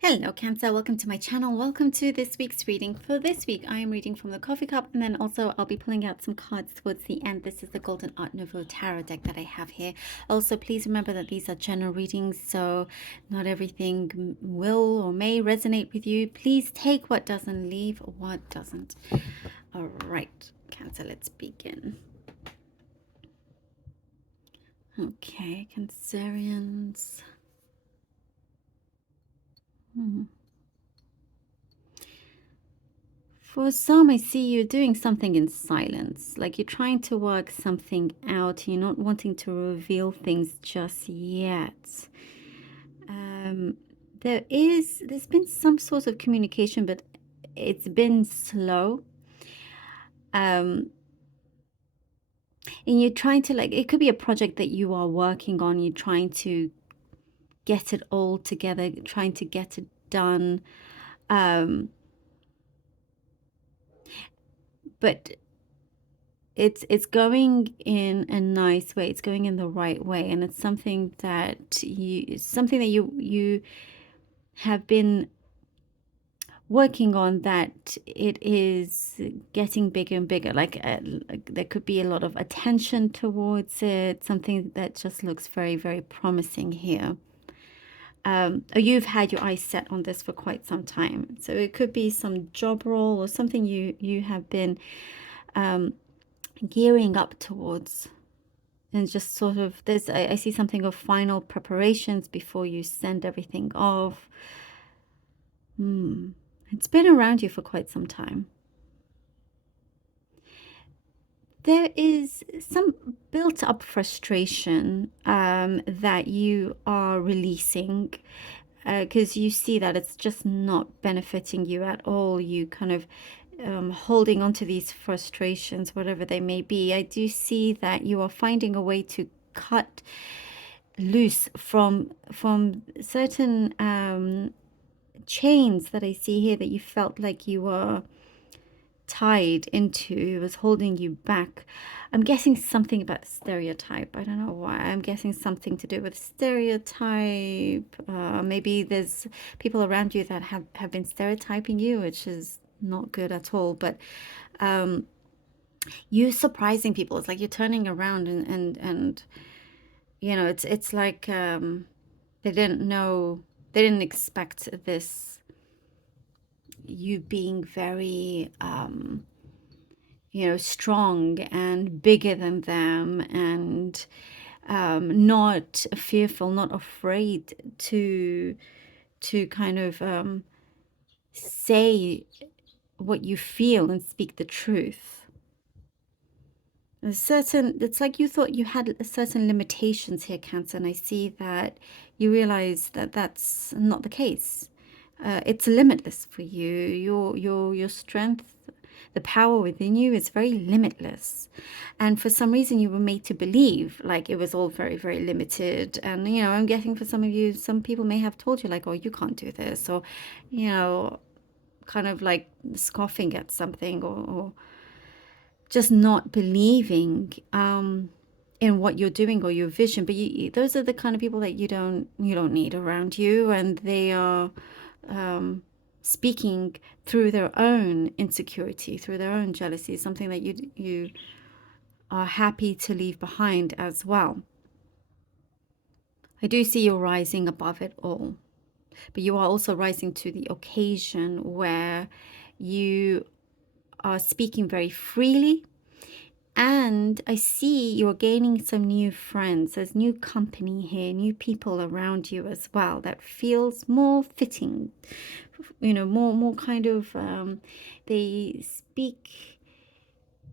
Hello Cancer, welcome to my channel. Welcome to this week's reading. For this week, I am reading from the coffee cup, and then also I'll be pulling out some cards towards the end. This is the Golden Art Nouveau Tarot deck that I have here. Also, please remember that these are general readings, so not everything will or may resonate with you. Please take what doesn't, leave what doesn't. All right, Cancer, let's begin. Okay, Cancerians. For some, I see you doing something in silence, like you're trying to work something out. You're not wanting to reveal things just yet. There's been some sort of communication, but it's been slow. And you're trying to, like, it could be a project that you are working on. You're trying to get it all together, trying to get it done. But it's going in a nice way. It's going in the right way, and it's something that you have been working on, that it is getting bigger and bigger. Like there could be a lot of attention towards it, something that just looks very, very promising here. Or you've had your eyes set on this for quite some time, so it could be some job role or something you have been gearing up towards. And just sort of, I see something of final preparations before you send everything off. It's been around you for quite some time. There is some built up frustration that you are releasing, because you see that it's just not benefiting you at all. You kind of holding on to these frustrations, whatever they may be. I do see that you are finding a way to cut loose from certain chains that I see here, that you felt like you were tied into, was holding you back. I'm guessing something about stereotype. I don't know why. I'm guessing something to do with stereotype. Maybe there's people around you that have been stereotyping you, which is not good at all. But you surprising people. It's like you're turning around and you know, it's like they didn't expect this, you being very you know, strong and bigger than them, and not fearful, not afraid to kind of say what you feel and speak the truth. It's like you thought you had certain limitations here, Cancer, and I see that you realize that that's not the case. It's limitless for you. Your strength, the power within you, is very limitless. And for some reason, you were made to believe like it was all very, very limited. And, you know, I'm getting for some of you, some people may have told you like, oh, you can't do this, or, you know, kind of like scoffing at something, or just not believing in what you're doing or your vision. But those are the kind of people that you don't need around you, and they are speaking through their own insecurity, through their own jealousy, something that you are happy to leave behind as well. I do see you rising above it all, but you are also rising to the occasion where you are speaking very freely. And I see you're gaining some new friends. There's new company here, new people around you as well, that feels more fitting, you know, more kind of, they speak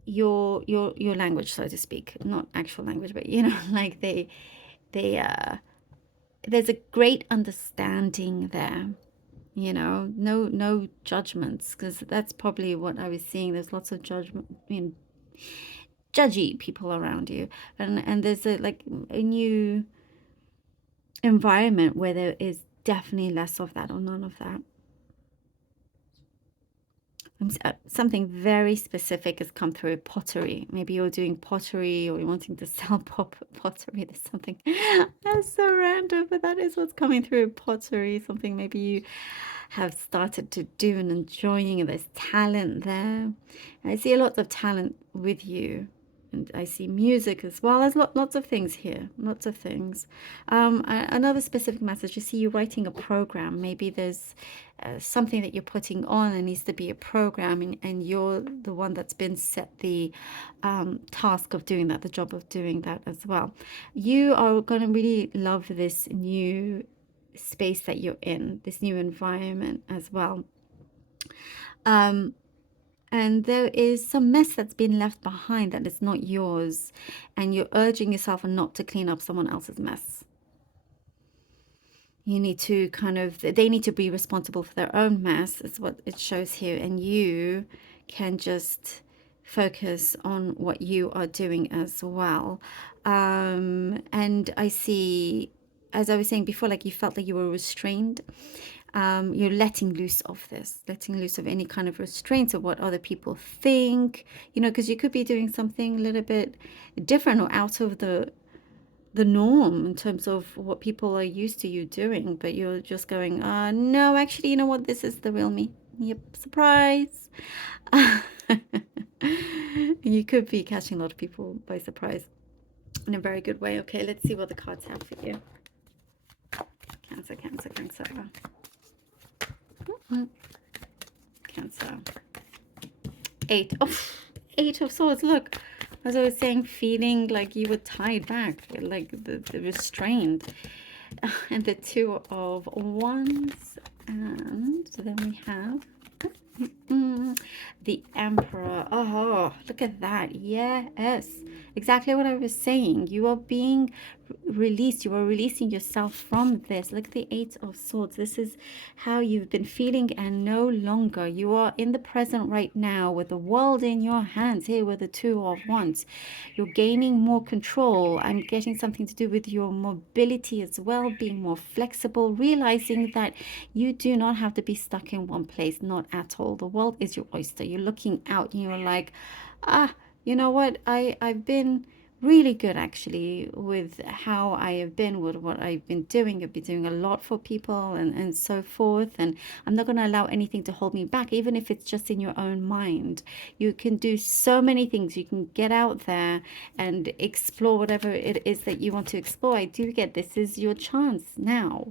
your language, so to speak, not actual language, but, you know, like they there's a great understanding there. You know, no judgments, because that's probably what I was seeing. There's lots of judgment, you know, judgy people around you, and there's like a new environment where there is definitely less of that, or none of that. Something very specific has come through pottery. Maybe you're doing pottery or you're wanting to sell pottery. There's something that's so random, but that is what's coming through pottery. Something maybe you have started to do and enjoying, and there's talent there. I see a lot of talent with you. And I see music as well as lots of things here, lots of things. Another specific message, I see you writing a program. Maybe there's something that you're putting on and needs to be a program, and you're the one that's been set the task of doing that, the job of doing that as well. You are going to really love this new space that you're in, this new environment as well. And there is some mess that's been left behind that is not yours, and you're urging yourself not to clean up someone else's mess. You need to they need to be responsible for their own mess, is what it shows here, and you can just focus on what you are doing as well. And I see, as I was saying before, like you felt like you were restrained. You're letting loose of this, letting loose of any kind of restraints of what other people think, because you could be doing something a little bit different or out of the norm in terms of what people are used to you doing, but you're just going, no, actually, you know what? This is the real me. Yep, surprise. You could be catching a lot of people by surprise in a very good way. Okay, let's see what the cards have for you. Cancer, Cancer, Cancer. Cancer. Eight of Swords. Look, as I was saying, feeling like you were tied back, like the restrained. And the Two of Wands. And then we have the Emperor. Oh, look at that. Yes, exactly what I was saying. You are being released. You are releasing yourself from this. Look at the Eight of Swords. This is how you've been feeling, and no longer. You are in the present right now with the world in your hands. Here with the Two of Wands, you're gaining more control. I'm getting something to do with your mobility as well, being more flexible, realizing that you do not have to be stuck in one place, not at all. The world is your oyster. You're looking out and you're like, you know what? I've been really good actually with how I have been, with what I've been doing. I've been doing a lot for people and so forth, and I'm not going to allow anything to hold me back, even if it's just in your own mind. You can do so many things. You can get out there and explore whatever it is that you want to explore. I do get this is your chance now,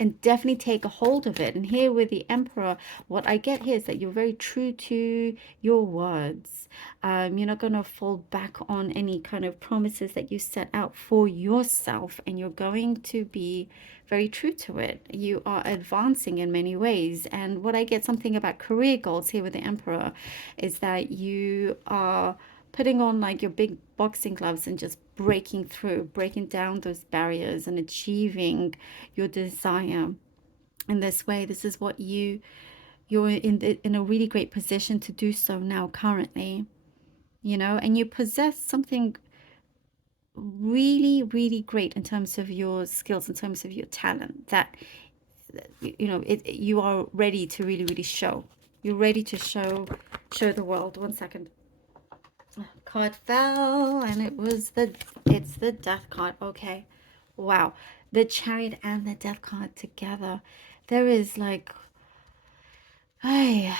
and definitely take a hold of it. And here with the Emperor, what I get here is that you're very true to your words. You're not going to fall back on any kind of promises that you set out for yourself, and you're going to be very true to it. You are advancing in many ways. And what I get something about career goals here with the Emperor is that you are putting on like your big boxing gloves and just breaking through, breaking down those barriers and achieving your desire in this way. This is what you're in a really great position to do so now currently, and you possess something really, really great in terms of your skills, in terms of your talent, that you are ready to really, really show. You're ready to show the world. One second. Card fell, and it's the Death card. Okay, wow, the Chariot and the Death card together. There is like a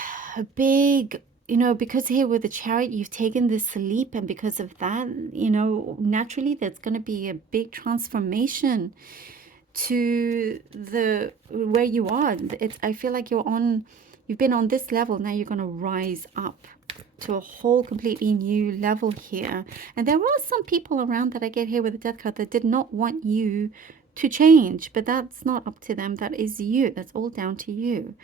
big, because here with the Chariot you've taken this leap, and because of that, naturally there's going to be a big transformation to the where you are. I feel like you've been on this level. Now you're going to rise up to a whole completely new level here. And there are some people around that I get here with the Death card that did not want you to change, but that's not up to them. That is you. That's all down to you.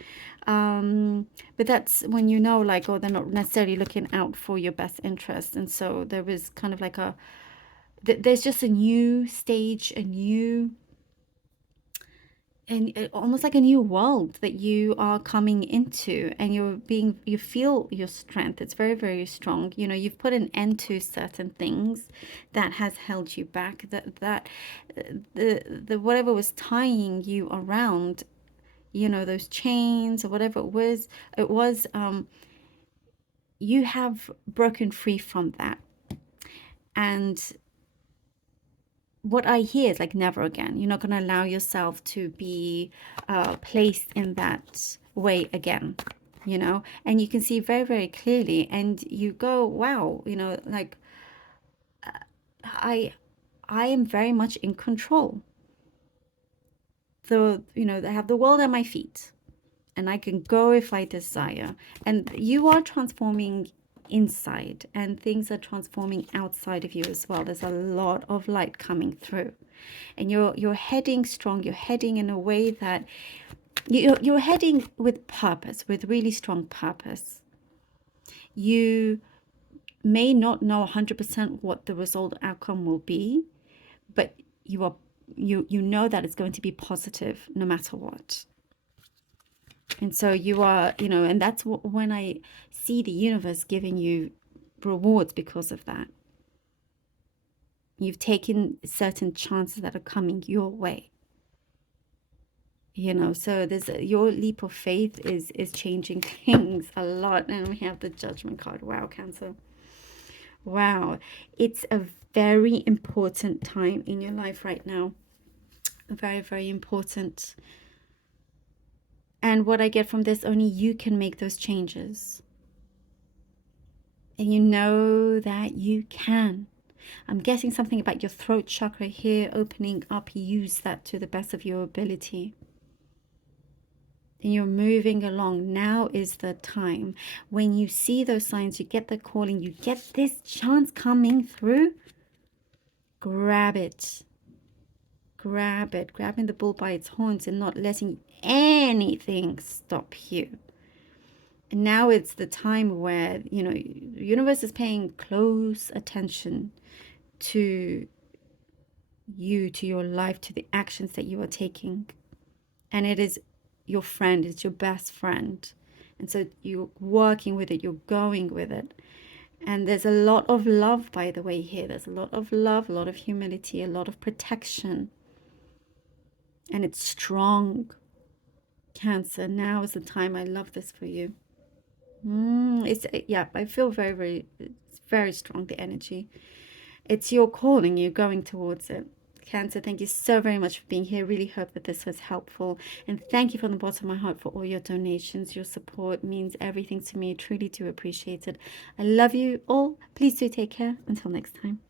But that's when like, oh, they're not necessarily looking out for your best interest. And so there is kind of like there's just a new stage, and almost like a new world that you are coming into, and you feel your strength. It's very, very strong. You've put an end to certain things that has held you back, that the whatever was tying you around, you know, those chains or whatever it was, you have broken free from that. And what I hear is like, never again. You're not going to allow yourself to be placed in that way again, you know. And you can see very, very clearly, and you go, wow, you know, like, I I am very much in control. You know, I have the world at my feet, and I can go if I desire. And you are transforming inside, and things are transforming outside of you as well. There's a lot of light coming through, and you're heading strong. You're heading in a way that you're heading with purpose, with really strong purpose. You may not know 100% what the result outcome will be, but you know that it's going to be positive no matter what. And so you are, you know, and that's when I see the universe giving you rewards because of that. You've taken certain chances that are coming your way, you know. So there's your leap of faith is changing things a lot. And we have the Judgment card. Wow, Cancer. Wow, it's a very important time in your life right now. Very, very important. And what I get from this, only you can make those changes. And you know that you can. I'm getting something about your throat chakra here opening up. Use that to the best of your ability. And you're moving along. Now is the time. When you see those signs, you get the calling, you get this chance coming through, grab it. Grab it. Grabbing the bull by its horns and not letting anything stop you. And now it's the time where, you know, the universe is paying close attention to you, to your life, to the actions that you are taking. And it is your friend, it's your best friend. And so you're working with it, you're going with it. And there's a lot of love, by the way, here. There's a lot of love, a lot of humility, a lot of protection. And it's strong. Cancer, now is the time. I love this for you. Yeah, I feel very, very, it's very strong, the energy. It's your calling, you're going towards it. Cancer, thank you so very much for being here. Really hope that this was helpful. And thank you from the bottom of my heart for all your donations. Your support means everything to me. I truly do appreciate it. I love you all. Please do take care. Until next time.